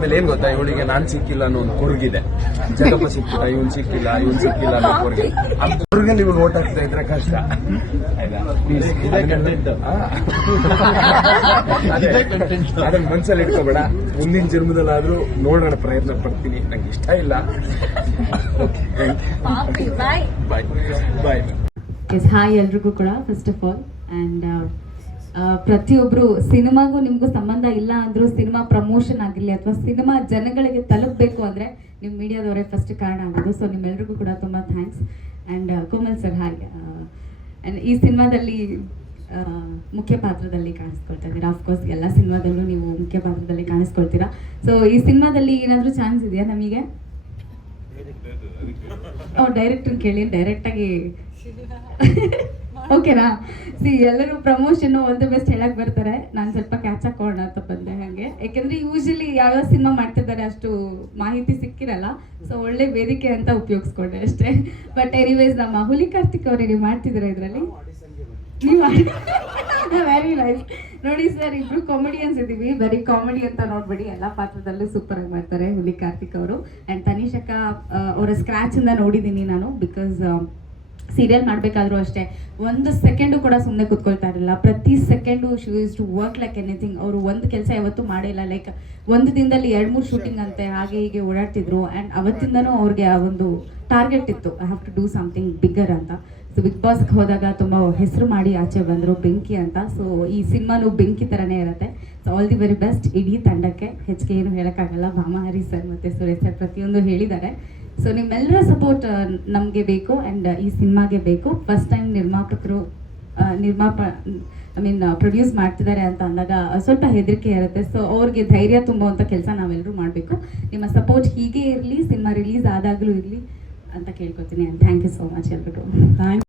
ಆಮೇಲೆ ಏನ್ ಗೊತ್ತಾ ಇವಳಿಗೆ ನಾನ್ ಸಿಕ್ಕಿಲ್ಲ ಅನ್ನೋ ಒಂದು ಕೊರಗಿದೆ ಜಗಪ್ಪ ಸಿಕ್ಕಿಲ್ಲ ಇವನ್ ಸಿಕ್ಕಿಲ್ಲ ಇವನ್ ಸಿಕ್ಕಿಲ್ಲ ಅನ್ನೋ ಕೊಡುಗೆ. ಆ ಕೊಡುಗೆ ನೀವು ನೋಟ್ ಹಾಕ್ತಾ ಇದ್ರೆ ಕಷ್ಟ. ಅದನ್ನ ಮನ್ಸಲ್ಲಿ ಇಟ್ಕೋಬೇಡ. ಮುಂದಿನ ಜನ್ಮದಲ್ಲಾದ್ರೂ ನೋಡೋಣ ಪ್ರಯತ್ನ ಪಡ್ತೀನಿ. ನಂಗೆ ಇಷ್ಟ ಇಲ್ಲ. ಬಾಯ್ ಬಾಯ್ ಎಸ್ ಹಾಯ್ ಎಲ್ರಿಗೂ ಕೂಡ ಫಸ್ಟ್ ಆಫ್ ಆಲ್ ಆ್ಯಂಡ್ ಪ್ರತಿಯೊಬ್ಬರು ಸಿನಿಮಾಗೂ ನಿಮಗೂ ಸಂಬಂಧ ಇಲ್ಲ ಅಂದರೂ ಸಿನಿಮಾ ಪ್ರಮೋಷನ್ ಆಗಿರಲಿ ಅಥವಾ ಸಿನಿಮಾ ಜನಗಳಿಗೆ ತಲುಪಬೇಕು ಅಂದರೆ ನಿಮ್ಮ ಮೀಡಿಯಾದವರೇ ಫಸ್ಟ್ ಕಾರಣ ಆಗೋದು ಸೊ ನಿಮ್ಮೆಲ್ರಿಗೂ ಕೂಡ ತುಂಬ ಥ್ಯಾಂಕ್ಸ್ ಆ್ಯಂಡ್ ಕೋಮಲ್ ಸರ್ ಹಾಗೆ ಆ್ಯಂಡ್ ಈ ಸಿನಿಮಾದಲ್ಲಿ ಮುಖ್ಯ ಪಾತ್ರದಲ್ಲಿ ಕಾಣಿಸ್ಕೊಳ್ತಾ ಇದ್ದೀರಾ? ಅಫ್ಕೋರ್ಸ್ ಎಲ್ಲ ಸಿನಿಮಾದಲ್ಲೂ ನೀವು ಮುಖ್ಯ ಪಾತ್ರದಲ್ಲಿ ಕಾಣಿಸ್ಕೊಳ್ತೀರಾ. ಸೊ ಈ ಸಿನಿಮಾದಲ್ಲಿ ಏನಾದರೂ ಚಾನ್ಸ್ ಇದೆಯಾ ನಮಗೆ? ಡೈರೆಕ್ಟರ್ ಕೇಳಿ ಡೈರೆಕ್ಟಾಗಿ ಓಕೆನಾ? ಸಿ ಎಲ್ಲರೂ ಪ್ರಮೋಷನ್ ಆಲ್ ದ ಬೆಸ್ಟ್ ಹೇಳಕ್ ಬರ್ತಾರೆ. ನಾನು ಸ್ವಲ್ಪ ಕ್ಯಾಚ್ ಹಾಕೋಣ ಅಂತ ಬಂದೆ ಹಾಗೆ. ಯಾಕೆಂದ್ರೆ ಯೂಶಲಿ ಯಾವ್ಯಾವ ಸಿನಿಮಾ ಮಾಡ್ತಿದ್ದಾರೆ ಅಷ್ಟು ಮಾಹಿತಿ ಸಿಕ್ಕಿರಲ್ಲ. ಸೊ ಒಳ್ಳೆ ವೇದಿಕೆ ಅಂತ ಉಪಯೋಗಿಸ್ಕೊಂಡೆ ಅಷ್ಟೇ. ಬಟ್ ಎನಿವೇಸ್ ನಮ್ಮ ಹುಲಿ ಕಾರ್ತಿಕ್ ಅವರೇ, ನೀವು ಮಾಡ್ತಿದ್ದೀರಾ ಇದರಲ್ಲಿ? ನೀವು ವೆರಿ ನೈಸ್ ನೋಡಿ ಸರ್ ಇಬ್ರು ಕಾಮಿಡಿಯನ್ಸ್ ಇದ್ದೀವಿ ಬರೀ ಕಾಮಿಡಿ ಅಂತ ನೋಡ್ಬೇಡಿ. ಎಲ್ಲ ಪಾತ್ರದಲ್ಲೂ ಸೂಪರ್ ಆಗಿ ಮಾಡ್ತಾರೆ ಹುಲಿ ಕಾರ್ತಿಕ್ ಅವರು. ಆ್ಯಂಡ್ ತನಿಷಕ ಅವರ ಸ್ಕ್ರಾಚ್ ಇಂದ ನೋಡಿದ್ದೀನಿ ನಾನು ಬಿಕಾಸ್ ಸೀರಿಯಲ್ ಮಾಡಬೇಕಾದ್ರೂ ಅಷ್ಟೇ, ಒಂದು ಸೆಕೆಂಡು ಕೂಡ ಸುಮ್ಮನೆ ಕೂತ್ಕೊಳ್ತಾ ಇರಲಿಲ್ಲ. ಪ್ರತಿ second she is to work like anything ಅವರು ಒಂದು ಕೆಲಸ ಯಾವತ್ತೂ ಮಾಡಿಲ್ಲ ಲೈಕ್ ಒಂದು ದಿನದಲ್ಲಿ ಎರಡು ಮೂರು ಶೂಟಿಂಗ್ ಅಂತೆ, ಹಾಗೆ ಹೀಗೆ ಓಡಾಡ್ತಿದ್ರು. ಆ್ಯಂಡ್ ಅವತ್ತಿಂದನೂ ಅವ್ರಿಗೆ ಆ ಒಂದು ಟಾರ್ಗೆಟ್ ಇತ್ತು. I have to do something bigger ಅಂತ. ಸೊ ಬಿಗ್ ಬಾಸ್ಗೆ ಹೋದಾಗ ತುಂಬ ಹೆಸರು ಮಾಡಿ ಆಚೆ ಬಂದರು ಬೆಂಕಿ ಅಂತ. ಸೊ ಈ ಸಿನಿಮಾನು ಬೆಂಕಿ ಥರನೇ ಇರುತ್ತೆ. So all the very best ಇಡೀ ತಂಡಕ್ಕೆ. ಹೆಚ್ಚಿಗೆ ಏನು ಹೇಳೋಕ್ಕಾಗಲ್ಲ. ಭಾಮಹರಿ ಸರ್ ಮತ್ತು ಸುರೇಶ್ ಸರ್ ಪ್ರತಿಯೊಂದು ಹೇಳಿದ್ದಾರೆ. ಸೊ ನಿಮ್ಮೆಲ್ಲರ ಸಪೋರ್ಟ್ ನಮಗೆ ಬೇಕು ಆ್ಯಂಡ್ ಈ ಸಿನಿಮಾಗೆ ಬೇಕು. ಫಸ್ಟ್ ಟೈಮ್ ನಿರ್ಮಾಪಕರು ನಿರ್ಮಾಪ ಐ ಮೀನ್ ಪ್ರೊಡ್ಯೂಸ್ ಮಾಡ್ತಿದ್ದಾರೆ ಅಂತ ಅಂದಾಗ ಸ್ವಲ್ಪ ಹೆದರಿಕೆ ಇರುತ್ತೆ. ಸೊ ಅವ್ರಿಗೆ ಧೈರ್ಯ ತುಂಬುವಂಥ ಕೆಲಸ ನಾವೆಲ್ಲರೂ ಮಾಡಬೇಕು. ನಿಮ್ಮ ಸಪೋರ್ಟ್ ಹೀಗೆ ಇರಲಿ, ಸಿನಿಮಾ ರಿಲೀಸ್ ಆದಾಗಲೂ ಇರಲಿ ಅಂತ ಕೇಳ್ಕೊತೀನಿ. ಥ್ಯಾಂಕ್ ಯು ಸೋ ಮಚ್ ಎಲ್ರಿಗೂ. ಥ್ಯಾಂಕ್